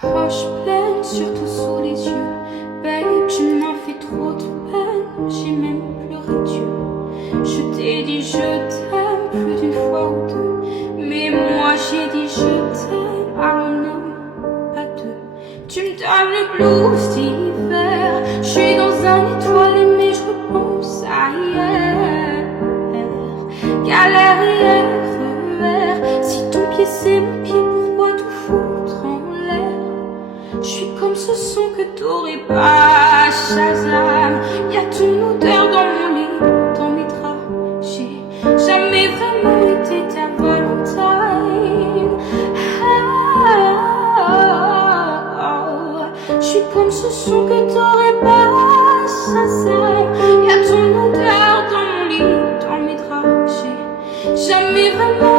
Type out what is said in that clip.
Poche pleine, surtout sous les yeux. Babe, tu m'as fait trop de peine. J'ai même pleuré Dieu. Je t'ai dit je t'aime plus d'une fois ou deux. Mais moi j'ai dit je t'aime à un homme, pas deux. Tu me donnes le blues d'hiver. Je suis dans un étoilé mais je repense à hier. Galère et RER. Si ton pied c'est mon pied, pourquoi tout foutre en l'air? Je suis comme ce son que t'aurais pas, Shazam. Y'a ton odeur dans mon lit, dans mes draps. J'ai jamais vraiment été ta Valentine. Je suis comme ce son que t'aurais pas, Shazam. Y'a ton odeur dans mon lit, dans mes draps. J'ai jamais vraiment